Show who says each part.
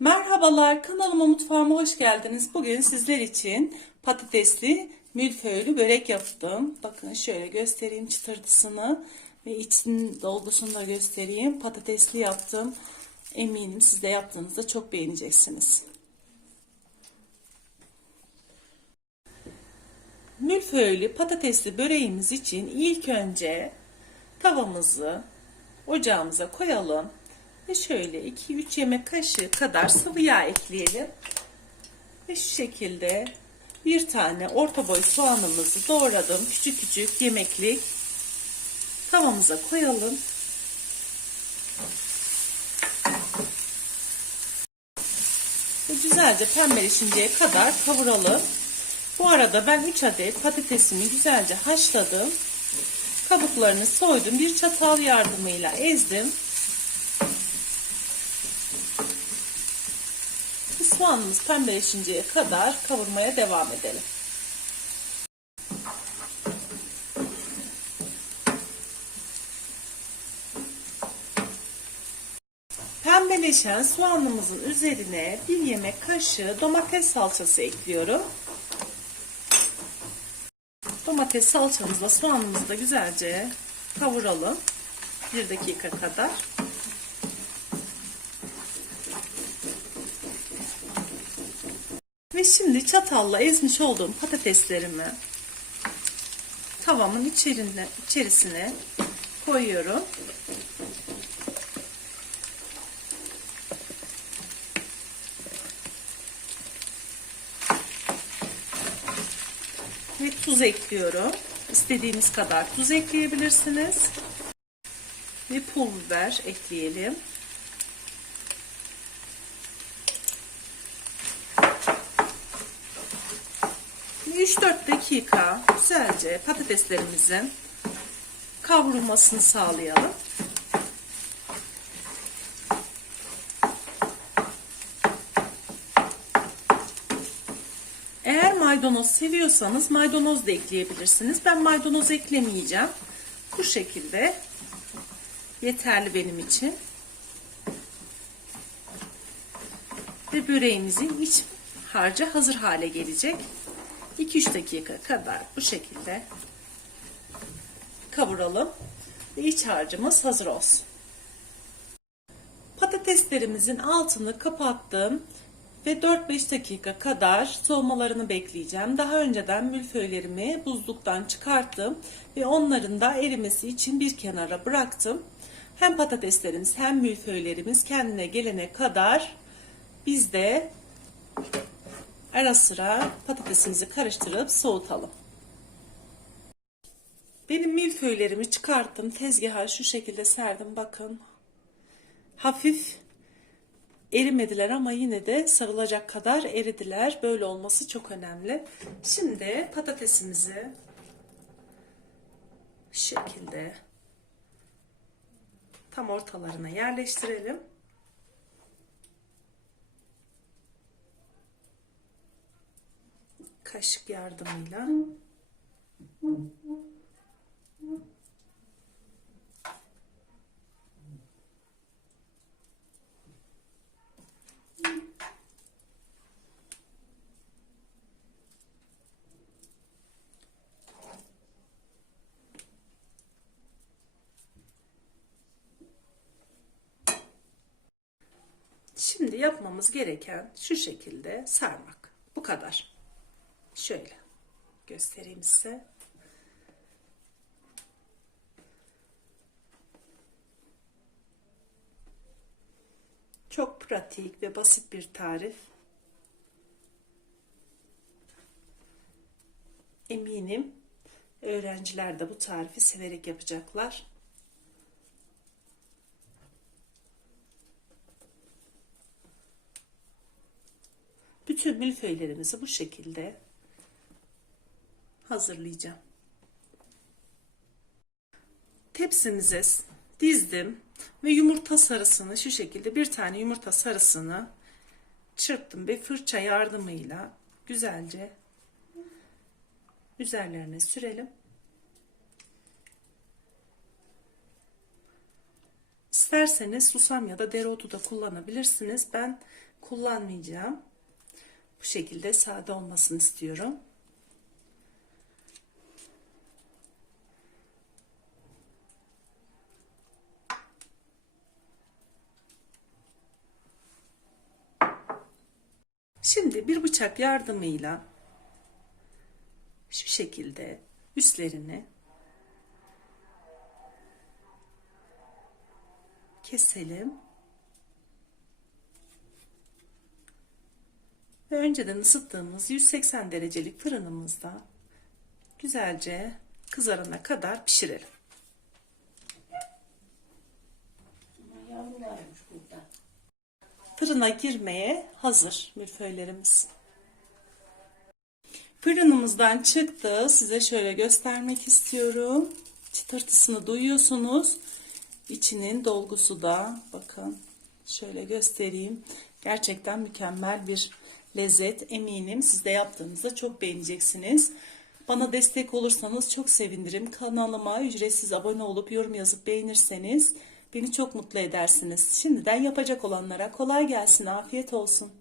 Speaker 1: Merhabalar, kanalıma mutfağıma hoş geldiniz. Bugün sizler için patatesli milföylü börek yaptım. Bakın şöyle göstereyim çıtırtısını ve için dolgusunu da göstereyim. Patatesli yaptım. Eminim siz de yaptığınızda çok beğeneceksiniz. Milföylü patatesli böreğimiz için ilk önce tavamızı ocağımıza koyalım. Ve şöyle 2-3 yemek kaşığı kadar sıvı yağ ekleyelim. Ve şu şekilde bir tane orta boy soğanımızı doğradım. Küçük küçük yemeklik tavamıza koyalım. Ve güzelce pembeleşinceye kadar kavuralım. Bu arada ben 3 adet patatesimi güzelce haşladım. Kabuklarını soydum. Bir çatal yardımıyla ezdim. Soğanımız pembeleşinceye kadar kavurmaya devam edelim. Pembeleşen soğanımızın üzerine bir yemek kaşığı domates salçası ekliyorum. Domates salçamızla soğanımızı da güzelce kavuralım. Bir dakika kadar. Şimdi çatalla ezmiş olduğum patateslerimi tavamın içerinde, içerisine koyuyorum. Ve tuz ekliyorum. İstediğiniz kadar tuz ekleyebilirsiniz. Ve pul biber ekleyelim. 3-4 dakika güzelce patateslerimizin kavrulmasını sağlayalım. Eğer maydanoz seviyorsanız maydanoz da ekleyebilirsiniz. Ben maydanoz eklemeyeceğim. Bu şekilde yeterli benim için. Ve böreğimizin iç harcı hazır hale gelecek. 2-3 dakika kadar bu şekilde kavuralım ve iç harcımız hazır olsun. Patateslerimizin altını kapattım ve 4-5 dakika kadar soğumalarını bekleyeceğim. Daha önceden mülföylerimi buzluktan çıkarttım ve onların da erimesi için bir kenara bıraktım. Hem patateslerimiz hem mülföylerimiz kendine gelene kadar biz de ara sıra patatesimizi karıştırıp soğutalım. Benim milföylerimi çıkarttım. Tezgaha şu şekilde serdim. Bakın. Hafif erimediler ama yine de sarılacak kadar eridiler. Böyle olması çok önemli. Şimdi patatesimizi şekilde tam ortalarına yerleştirelim. Kaşık yardımıyla Şimdi yapmamız gereken şu şekilde sarmak. Bu kadar. Şöyle göstereyim size. Çok pratik ve basit bir tarif. Eminim öğrenciler de bu tarifi severek yapacaklar. Bütün milföylerimizi bu şekilde hazırlayacağım. Tepsimize dizdim ve yumurta sarısını şu şekilde bir tane yumurta sarısını çırptım ve fırça yardımıyla güzelce üzerlerine sürelim. İsterseniz susam ya da dereotu da kullanabilirsiniz. Ben kullanmayacağım. Bu şekilde sade olmasını istiyorum. Bir bıçak yardımıyla şu şekilde üstlerini keselim. Ve önceden ısıttığımız 180 derecelik fırınımızda güzelce kızarana kadar pişirelim. Fırına girmeye hazır milföylerimiz. Fırınımızdan çıktı. Size şöyle göstermek istiyorum. Çıtırtısını duyuyorsunuz. İçinin dolgusu da bakın şöyle göstereyim. Gerçekten mükemmel bir lezzet. Eminim siz de yaptığınızda çok beğeneceksiniz. Bana destek olursanız çok sevinirim. Kanalıma ücretsiz abone olup yorum yazıp beğenirseniz beni çok mutlu edersiniz. Şimdiden yapacak olanlara kolay gelsin, afiyet olsun.